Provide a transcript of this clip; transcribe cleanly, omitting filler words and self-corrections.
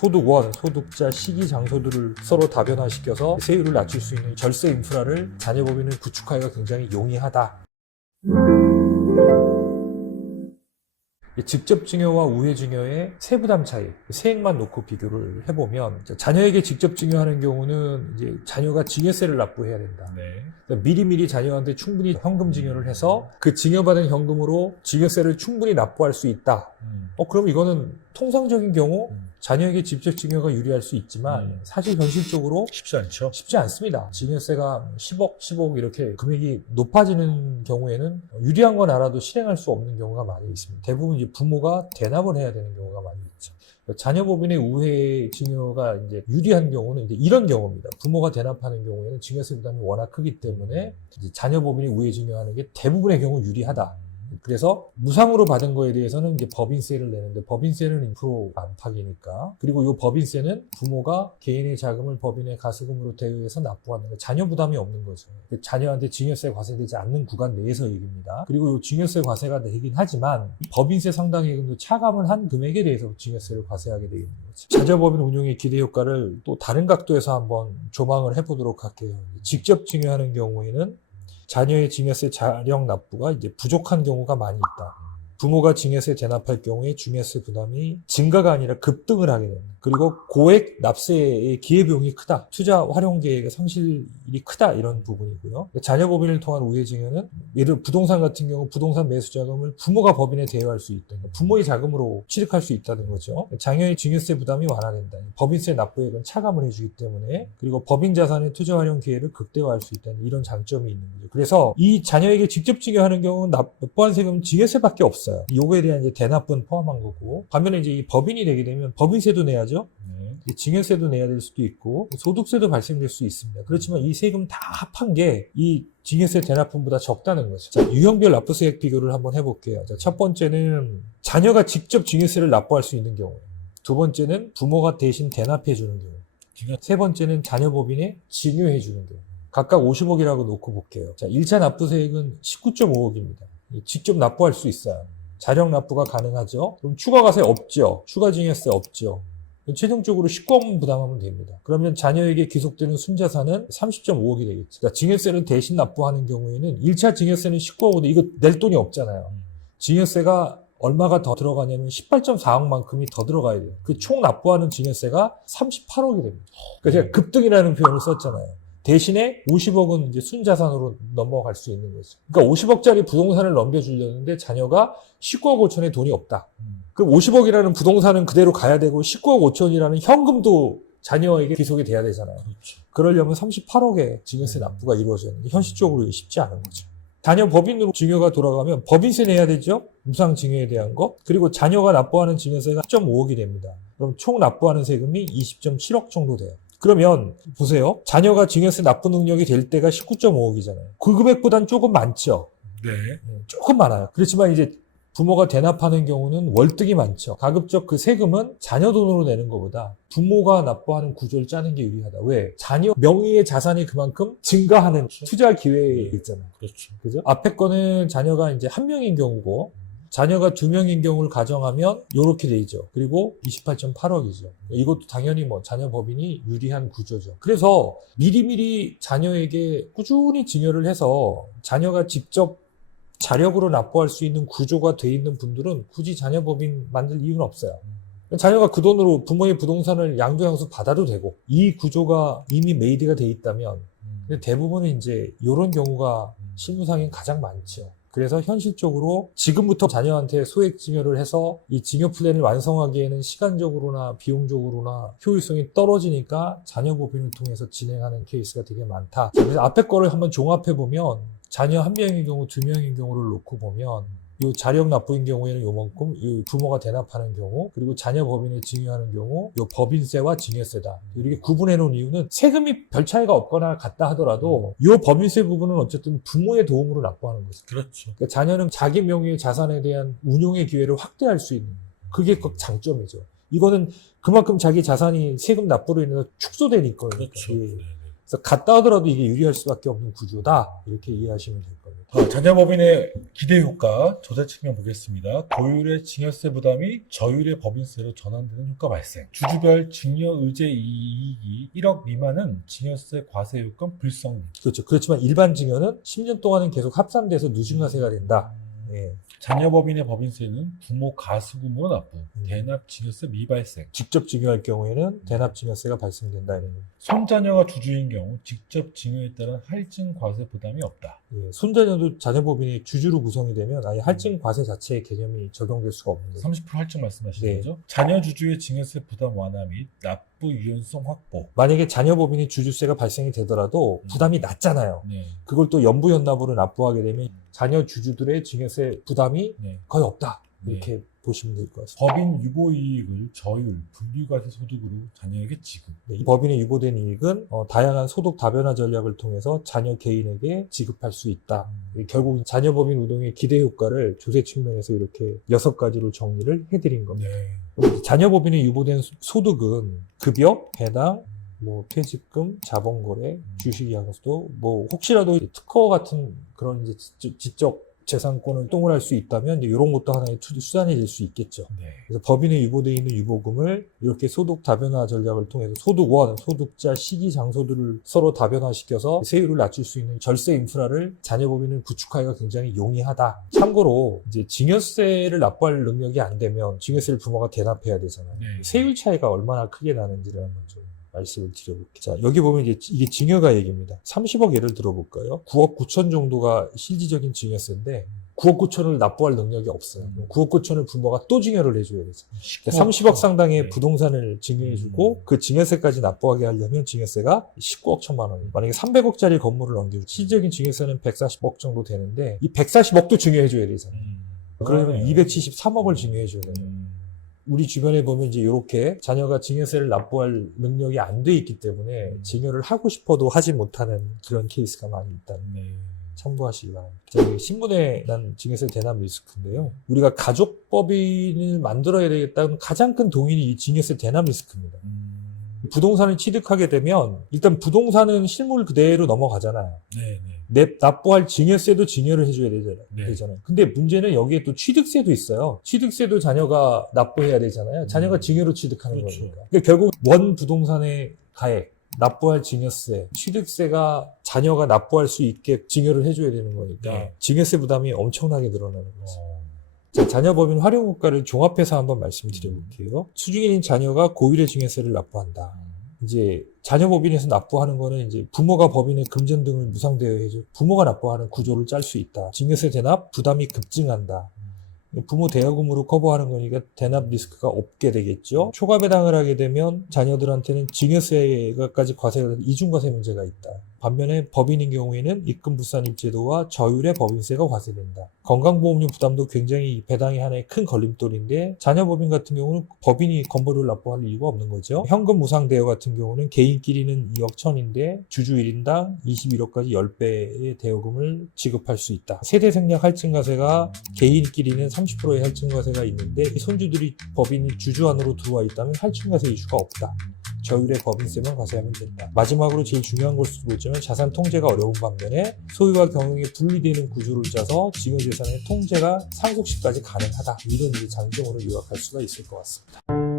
소득원, 소득자, 시기, 장소들을 서로 다변화시켜서 세율을 낮출 수 있는 절세 인프라를 자녀법인을 구축하기가 굉장히 용이하다. 직접 증여와 우회 증여의 세부담 차이, 세액만 놓고 비교를 해보면 자녀에게 직접 증여하는 경우는 이제 자녀가 증여세를 납부해야 된다. 네. 그러니까 미리미리 자녀한테 충분히 현금 증여를 해서 그 증여받은 현금으로 증여세를 충분히 납부할 수 있다. 그럼 이거는 통상적인 경우 자녀에게 직접 증여가 유리할 수 있지만 사실 현실적으로 쉽지 않죠. 쉽지 않습니다. 증여세가 10억, 15억 이렇게 금액이 높아지는 경우에는 유리한 건 알아도 실행할 수 없는 경우가 많이 있습니다. 대부분 이제 부모가 대납을 해야 되는 경우가 많이 있죠. 자녀법인의 우회 증여가 이제 유리한 경우는 이제 이런 경우입니다. 부모가 대납하는 경우에는 증여세 부담이 워낙 크기 때문에 이제 자녀법인이 우회 증여하는 게 대부분의 경우 유리하다. 그래서 무상으로 받은 거에 대해서는 이제 법인세를 내는데 법인세는 2% 안팎이니까 그리고 이 법인세는 부모가 개인의 자금을 법인의 가세금으로 대여해서 납부하는 거 자녀 부담이 없는 거죠. 자녀한테 증여세 과세되지 않는 구간 내에서 얘기입니다. 그리고 이 증여세 과세가 되긴 하지만 법인세 상당액도 차감을 한 금액에 대해서 증여세를 과세하게 되어 있는 거죠. 자녀법인 운용의 기대 효과를 또 다른 각도에서 한번 조망을 해보도록 할게요. 직접 증여하는 경우에는 자녀의 증여세 자력 납부가 이제 부족한 경우가 많이 있다. 부모가 증여세 대납할 경우에 증여세 부담이 증가가 아니라 급등을 하게 됩니다. 그리고 고액 납세의 기회비용이 크다. 투자 활용 계획의 상실이 크다. 이런 부분이고요. 자녀 법인을 통한 우회 증여는 예를 들어 부동산 같은 경우 부동산 매수 자금을 부모가 법인에 대여할 수 있다. 부모의 자금으로 취득할 수 있다는 거죠. 자녀의 증여세 부담이 완화된다. 법인세 납부액은 차감을 해주기 때문에 그리고 법인 자산의 투자 활용 기회를 극대화할 수 있다는 이런 장점이 있는 거죠. 그래서 이 자녀에게 직접 증여하는 경우는 납부한 세금은 증여세밖에 없어요. 요거에 대한 이제 대납분 포함한 거고 반면에 이제 이 법인이 되게 되면 법인세도 내야죠. 네. 증여세도 내야 될 수도 있고 소득세도 발생될 수 있습니다. 그렇지만 이 세금 다 합한 게 이 증여세 대납분보다 적다는 거죠. 자, 유형별 납부세액 비교를 한번 해볼게요. 자, 첫 번째는 자녀가 직접 증여세를 납부할 수 있는 경우, 두 번째는 부모가 대신 대납해 주는 경우, 세 번째는 자녀 법인에 증여해 주는 경우. 각각 50억이라고 놓고 볼게요. 자, 1차 납부세액은 19.5억입니다. 직접 납부할 수 있어요. 자력 납부가 가능하죠. 그럼 추가 과세 없죠. 추가 증여세 없죠. 최종적으로 19억만 부담하면 됩니다. 그러면 자녀에게 귀속되는 순자산은 30.5억이 되겠죠. 그러니까 증여세를 대신 납부하는 경우에는 1차 증여세는 19억인데 이거 낼 돈이 없잖아요. 증여세가 얼마가 더 들어가냐면 18.4억만큼이 더 들어가야 돼요. 그 총 납부하는 증여세가 38억이 됩니다. 그러니까 제가 급등이라는 표현을 썼잖아요. 대신에 50억은 이제 순자산으로 넘어갈 수 있는 거죠. 그러니까 50억짜리 부동산을 넘겨주려는데 자녀가 19억 5천에 돈이 없다. 그럼 50억이라는 부동산은 그대로 가야 되고 19억 5천이라는 현금도 자녀에게 귀속이 돼야 되잖아요. 그렇죠. 그러려면 38억의 증여세 납부가 이루어져야 되는데 현실적으로 쉽지 않은 거죠. 자녀 법인으로 증여가 돌아가면 법인세 내야 되죠. 무상 증여에 대한 거. 그리고 자녀가 납부하는 증여세가 10.5억이 됩니다. 그럼 총 납부하는 세금이 20.7억 정도 돼요. 그러면 보세요. 자녀가 증여세 납부 능력이 될 때가 19.5억이잖아요. 그 금액보단 조금 많죠. 네. 조금 많아요. 그렇지만 이제 부모가 대납하는 경우는 월등히 많죠. 가급적 그 세금은 자녀 돈으로 내는 것보다 부모가 납부하는 구조를 짜는 게 유리하다. 왜? 자녀 명의의 자산이 그만큼 증가하는 투자 기회에 있잖아요. 그렇죠. 그죠? 앞에 거는 자녀가 이제 한 명인 경우고 자녀가 두 명인 경우를 가정하면 요렇게 돼 있죠. 그리고 28.8억이죠. 이것도 당연히 뭐 자녀 법인이 유리한 구조죠. 그래서 미리미리 자녀에게 꾸준히 증여를 해서 자녀가 직접 자력으로 납부할 수 있는 구조가 돼 있는 분들은 굳이 자녀 법인 만들 이유는 없어요. 자녀가 그 돈으로 부모의 부동산을 양도양수 받아도 되고 이 구조가 이미 메이드가 돼 있다면 근데 대부분은 이제 이런 경우가 실무상엔 가장 많죠. 그래서 현실적으로 지금부터 자녀한테 소액 증여를 해서 이 증여 플랜을 완성하기에는 시간적으로나 비용적으로나 효율성이 떨어지니까 자녀 법인을 통해서 진행하는 케이스가 되게 많다. 그래서 앞에 거를 한번 종합해보면 자녀 한 명인 경우, 두 명인 경우를 놓고 보면 이 자력 납부인 경우에는 요만큼, 이 부모가 대납하는 경우, 그리고 자녀 법인에 증여하는 경우, 이 법인세와 증여세다. 이렇게 구분해 놓은 이유는 세금이 별 차이가 없거나 같다 하더라도 이 법인세 부분은 어쨌든 부모의 도움으로 납부하는 거죠. 그렇죠. 그러니까 자녀는 자기 명의의 자산에 대한 운용의 기회를 확대할 수 있는 그게 그 장점이죠. 이거는 그만큼 자기 자산이 세금 납부로 인해서 축소되니까. 그렇죠. 예. 네. 그래서 같다 하더라도 이게 유리할 수밖에 없는 구조다. 이렇게 이해하시면 될 겁니다. 자녀법인의 기대 효과 조세 측면 보겠습니다. 고율의 증여세 부담이 저율의 법인세로 전환되는 효과 발생. 주주별 증여 의제 이익이 1억 미만은 증여세 과세 요건 불성립. 그렇죠. 그렇지만 일반 증여는 10년 동안은 계속 합산돼서 누진과세가 된다. 네. 자녀법인의 법인세는 부모 가수금으로 납부, 대납 증여세 미발생. 직접 증여할 경우에는 대납 증여세가 발생된다. 이런 겁니다. 손자녀가 주주인 경우 직접 증여에 따른 할증 과세 부담이 없다. 예, 손자녀도 자녀법인이 주주로 구성이 되면 아예 할증 과세 자체의 개념이 적용될 수가 없는 거죠. 30% 할증 말씀하시는 거죠? 자녀 주주의 증여세 부담 완화 및 납부 유연성 확보. 만약에 자녀법인이 주주세가 발생이 되더라도 부담이 낮잖아요. 그걸 또 연부연납으로 납부하게 되면 자녀 주주들의 증여세 부담이 거의 없다. 이렇게 보시면 될 것 같습니다. 법인 유보이익을 저율, 분류과세 소득으로 자녀에게 지급. 이 법인에 유보된 이익은 다양한 소득 다변화 전략을 통해서 자녀 개인에게 지급할 수 있다. 결국 자녀법인 운용의 기대 효과를 조세 측면에서 이렇게 6가지로 정리를 해드린 겁니다. 자녀법인에 유보된 소득은 급여, 배당, 퇴직금, 자본거래, 주식양도, 혹시라도 특허 같은 그런 이제 지적 재산권을 활동을 할 수 있다면 이런 것도 하나의 수단이 될 수 있겠죠. 그래서 법인에 유보되어 있는 유보금을 이렇게 소득 다변화 전략을 통해서 소득원, 소득자, 시기, 장소들을 서로 다변화시켜서 세율을 낮출 수 있는 절세 인프라를 자녀법인은 구축하기가 굉장히 용이하다. 참고로 이제 증여세를 납부할 능력이 안 되면 증여세를 부모가 대납해야 되잖아요. 세율 차이가 얼마나 크게 나는지를 한번 좀 말씀을 드려볼게요. 자, 여기 보면 이게 증여가 얘기입니다. 30억 예를 들어볼까요? 9억 9천 정도가 실질적인 증여세인데 9억 9천을 납부할 능력이 없어요. 9억 9천을 부모가 또 증여를 해줘야 되죠. 30억 상당의 부동산을 증여해주고 그 증여세까지 납부하게 하려면 증여세가 19억 1천만 원이에요. 만약에 300억짜리 건물을 넘겨주고 실질적인 증여세는 140억 정도 되는데 이 140억도 증여해줘야 되잖아요. 그러면 273억을 증여해줘야 돼요. 우리 주변에 보면 이제 이렇게 자녀가 증여세를 납부할 능력이 안 돼 있기 때문에 증여를 하고 싶어도 하지 못하는 그런 케이스가 많이 있다는 참고하시기 바랍니다. 자, 신분에 난 증여세 대납 리스크인데요. 우리가 가족법인을 만들어야 되겠다는 가장 큰 동인이 이 증여세 대납 리스크입니다. 부동산을 취득하게 되면 일단 부동산은 실물 그대로 넘어가잖아요. 납부할 증여세도 증여를 해줘야 되잖아요. 근데 문제는 여기에 또 취득세도 있어요. 취득세도 자녀가 납부해야 되잖아요. 자녀가 증여로 취득하는 거니까. 그러니까 결국 원 부동산의 가액, 납부할 증여세, 취득세가 자녀가 납부할 수 있게 증여를 해줘야 되는 거니까 증여세 부담이 엄청나게 늘어나는 거죠. 자, 자녀법인 활용효과를 종합해서 한번 말씀드려볼게요. 수중인인 자녀가 고율의 증여세를 납부한다. 이제 자녀법인에서 납부하는 거는 이제 부모가 법인의 금전 등을 무상대여 해줘 부모가 납부하는 구조를 짤 수 있다. 증여세 대납 부담이 급증한다. 부모 대여금으로 커버하는 거니까 대납 리스크가 없게 되겠죠. 초과 배당을 하게 되면 자녀들한테는 증여세가까지 과세가 되는 이중과세 문제가 있다. 반면에 법인인 경우에는 입금부산입 제도와 저율의 법인세가 과세된다. 건강보험료 부담도 굉장히 배당의 하나의 큰 걸림돌인데 자녀법인 같은 경우는 법인이 건보료를 납부할 이유가 없는 거죠. 현금 무상대여 같은 경우는 개인끼리는 2억 1천인데 주주 1인당 21억까지 10배의 대여금을 지급할 수 있다. 세대생략 할증과세가 개인끼리는 30%의 할증과세가 있는데 이 손주들이 법인이 주주 안으로 들어와 있다면 할증과세 이슈가 없다. 저율의 법인세만 과세하면 된다. 마지막으로 제일 중요한 걸 수도 있지만 자산 통제가 어려운 반면에 소유와 경영이 분리되는 구조를 짜서 증여재산의 통제가 상속시까지 가능하다. 이런 장점으로 요약할 수가 있을 것 같습니다.